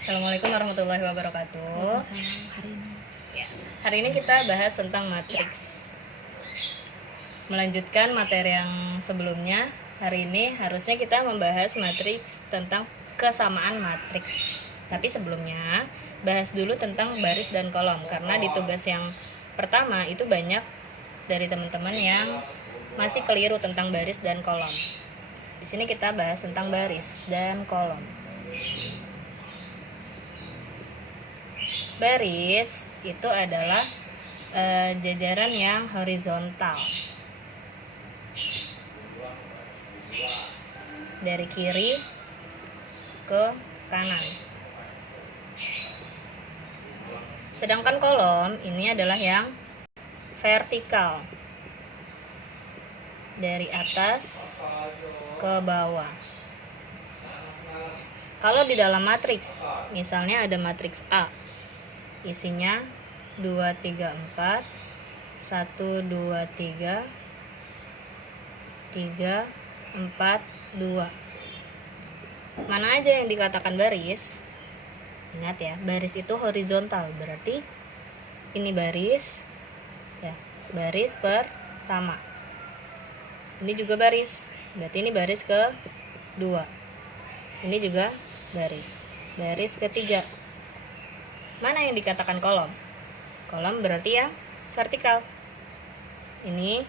Assalamualaikum warahmatullahi wabarakatuh. Hari ini Ya, hari ini kita bahas tentang matriks. Melanjutkan materi yang sebelumnya, hari ini harusnya kita membahas matriks tentang kesamaan matriks. Tapi sebelumnya, bahas dulu tentang baris dan kolom karena di tugas yang pertama itu banyak dari teman-teman yang masih keliru tentang baris dan kolom. Di sini kita bahas tentang baris dan kolom. Baris itu adalah jajaran yang horizontal dari kiri ke kanan. Sedangkan kolom ini adalah yang vertikal dari atas ke bawah. Kalau di dalam matriks, misalnya ada matriks A, isinya 2, 3, 4, 1, 2, 3, 3, 4, 2. Mana aja yang dikatakan baris? Ingat ya, baris itu horizontal, berarti ini baris, ya, baris pertama. Ini juga baris, berarti ini baris kedua. Ini juga baris ketiga. Mana yang dikatakan kolom? Kolom berarti yang vertikal. Ini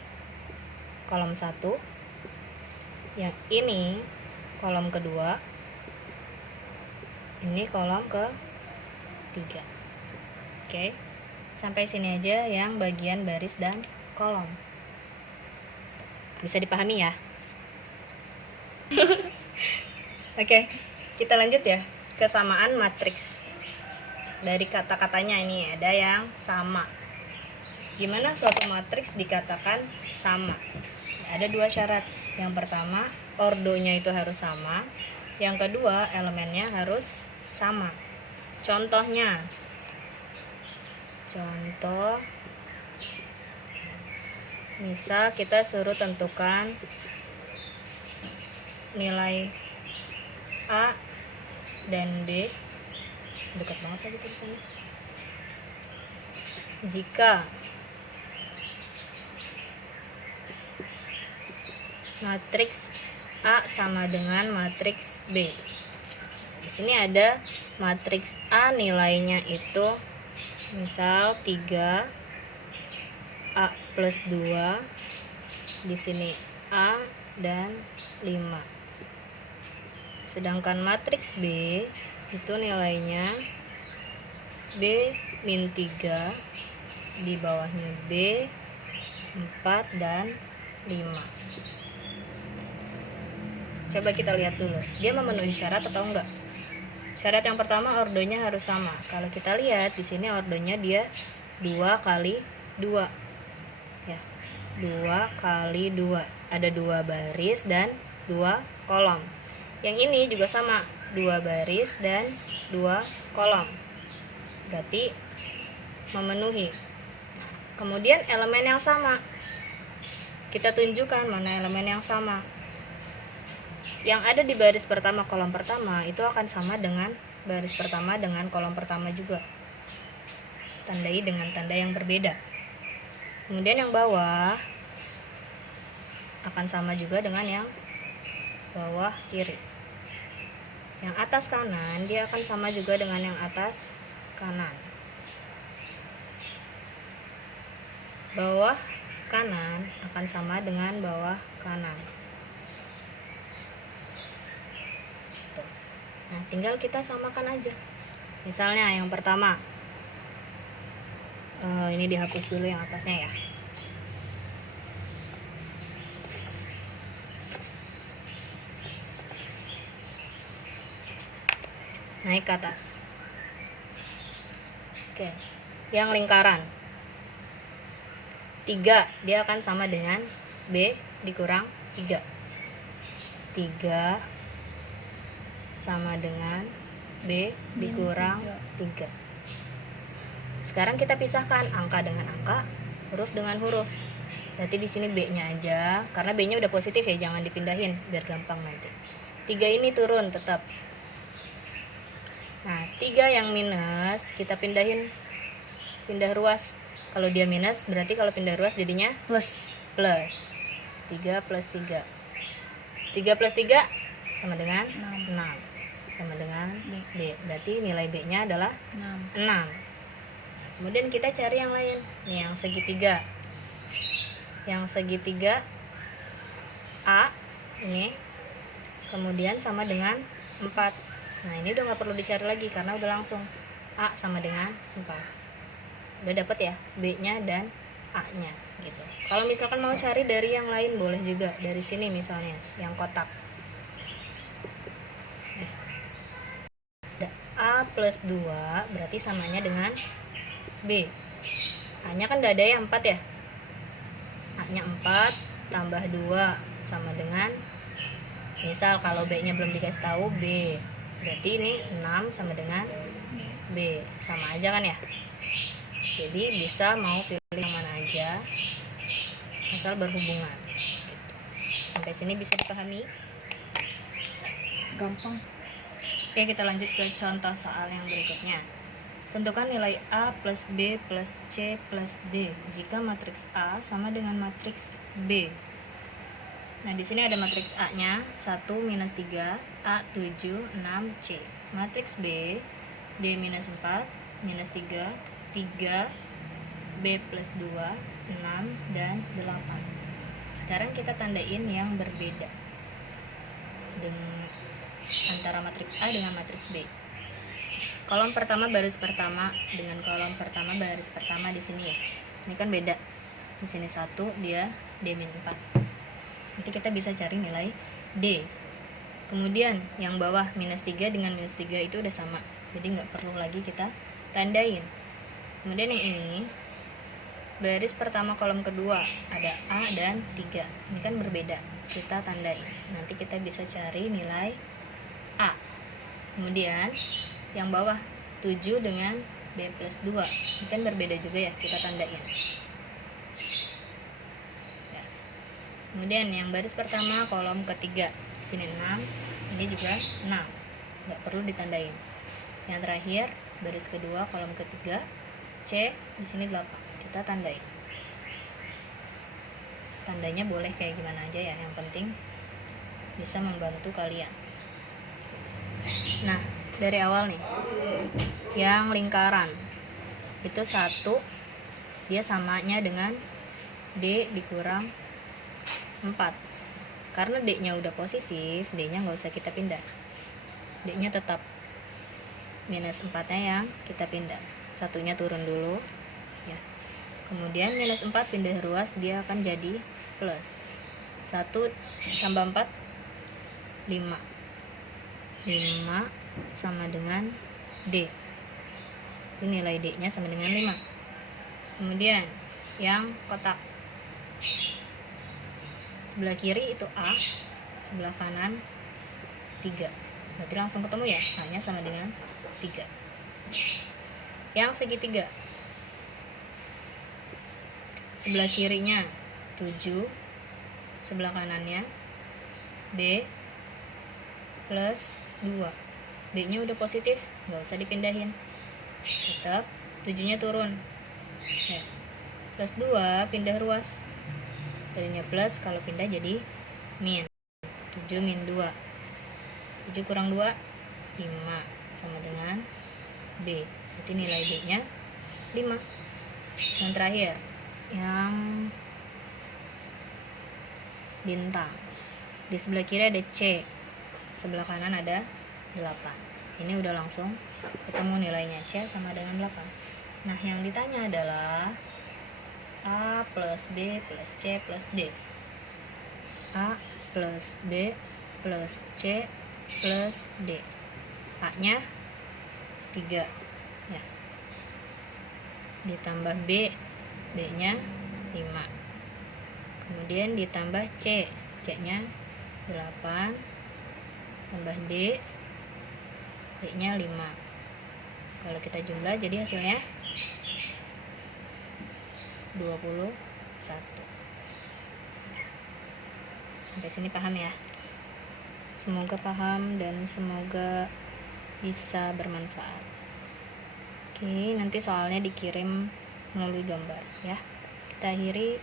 kolom 1. Yang ini kolom kedua. Ini kolom ketiga. Oke. Sampai sini aja yang bagian baris dan kolom. Bisa dipahami ya? Oke, kita lanjut ya. Kesamaan matriks. Dari kata-katanya ini ada yang sama. Gimana suatu matriks dikatakan sama? Ada dua syarat. Yang pertama, ordonya itu harus sama. Yang kedua, elemennya harus sama. Contohnya, misal kita suruh tentukan nilai A dan B. Dekat banget lagi tulisannya. Jika matriks A sama dengan matriks B. Di sini ada matriks A nilainya itu misal 3, A plus 2. Di sini A dan 5. Sedangkan matriks B itu nilainya B min 3, di bawahnya B 4 dan 5. Coba kita lihat dulu, dia memenuhi syarat atau enggak. Syarat yang pertama, ordonya harus sama. Kalau kita lihat di sini ordonya dia 2 kali 2. Ya, 2 kali 2. Ada 2 baris dan 2 kolom. Yang ini juga sama, 2 baris dan 2 kolom. Berarti memenuhi. Nah, kemudian elemen yang sama. Kita tunjukkan mana elemen yang sama. Yang ada di baris pertama, kolom pertama itu akan sama dengan baris pertama dengan kolom pertama juga. Tandai dengan tanda yang berbeda. Kemudian yang bawah akan sama juga dengan yang bawah kiri. Yang atas kanan dia akan sama juga dengan yang atas kanan. Bawah kanan akan sama dengan bawah kanan. Nah, tinggal kita samakan aja. Misalnya yang pertama, ini dihapus dulu yang atasnya ya. Naik ke atas. Oke, yang lingkaran 3, dia akan sama dengan B dikurang 3. 3 sama dengan B dikurang 3. Sekarang kita pisahkan angka dengan angka, huruf dengan huruf. Berarti di sini B-nya aja, karena B-nya udah positif ya, jangan dipindahin biar gampang nanti. 3 ini turun tetap. Nah, 3 yang minus kita pindah ruas. Kalau dia minus berarti kalau pindah ruas jadinya Plus. 3 plus 3. 3 plus 3 sama dengan 6. 6. Sama dengan D. D. Berarti nilai B-nya adalah 6. 6. Kemudian kita cari yang lain. Nih, yang segitiga. Yang segitiga A ini kemudian sama dengan 4. Nah, ini udah nggak perlu dicari lagi karena udah langsung A sama dengan 4. Udah dapet ya B-nya dan A-nya gitu. Kalau misalkan mau cari dari yang lain boleh juga, dari sini misalnya yang kotak. A plus 2 berarti samanya dengan B. A-nya kan udah ada ya 4 ya. A-nya 4 tambah 2 sama dengan, misal kalau B-nya belum dikasih tahu B, berarti ini 6 sama dengan B. Sama aja kan ya. Jadi bisa mau pilih yang mana aja asal berhubungan gitu. Sampai sini bisa dipahami? Gampang. Oke, kita lanjut ke contoh soal yang berikutnya. Tentukan nilai A plus B plus C plus D jika matriks A sama dengan matriks B. Nah, di sini ada matriks A-nya 1 minus 3, A 7, 6, C. Matriks B, D minus 4, minus 3, 3, B plus 2, 6, dan 8. Sekarang kita tandain yang berbeda dengan antara matriks A dengan matriks B. Kolom pertama baris pertama dengan kolom pertama baris pertama di sini ya. Ini kan beda. Di sini 1, dia D-4. Nanti kita bisa cari nilai D. Kemudian yang bawah minus 3 dengan minus 3 itu udah sama. Jadi nggak perlu lagi kita tandain. Kemudian yang ini baris pertama kolom kedua ada A dan 3. Ini kan berbeda. Kita tandain. Nanti kita bisa cari nilai A. Kemudian yang bawah 7 dengan B plus 2. Ini kan berbeda juga ya, kita tandain ya. Kemudian yang baris pertama kolom ketiga, di sini 6, ini juga 6, nggak perlu ditandain. Yang terakhir baris kedua kolom ketiga C, di sini 8, kita tandain. Tandanya boleh kayak gimana aja ya, yang penting bisa membantu kalian. Nah, dari awal nih yang lingkaran itu 1, dia samanya dengan D dikurang 4. Karena D-nya udah positif, D-nya nggak usah kita pindah, D-nya tetap minus 4-nya yang kita pindah. Satunya turun dulu ya. Kemudian minus 4 pindah ruas, dia akan jadi plus 1 tambah 4 5 sama dengan D. Itu nilai D nya sama dengan 5. Kemudian yang kotak sebelah kiri itu A, sebelah kanan 3. Berarti langsung ketemu ya, A nya sama dengan 3. Yang segitiga sebelah kirinya 7, sebelah kanannya B plus 2. B nya udah positif, nggak usah dipindahin, tetap 7 nya turun ya. Plus 2 pindah ruas, tadinya plus, kalau pindah jadi min. 7 min 2, 7 kurang 2 5 sama dengan B. Berarti nilai B nya 5. Yang terakhir yang bintang, di sebelah kiri ada C, sebelah kanan ada 8. Ini udah langsung ketemu nilainya, C sama dengan 8. Nah, yang ditanya adalah A plus B plus C plus D. A plus B plus C plus D. A nya 3 ya. Ditambah B, B nya 5. Kemudian ditambah C, C nya 8. Tambah D, D nya 5. Kalau kita jumlah jadi hasilnya 21. Sampai sini paham ya? Semoga paham dan semoga bisa bermanfaat. Oke, nanti soalnya dikirim melalui gambar ya. Kita akhiri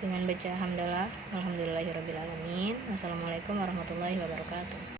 dengan baca hamdalah, alhamdulillahirabbil alamin. Wassalamualaikum warahmatullahi wabarakatuh.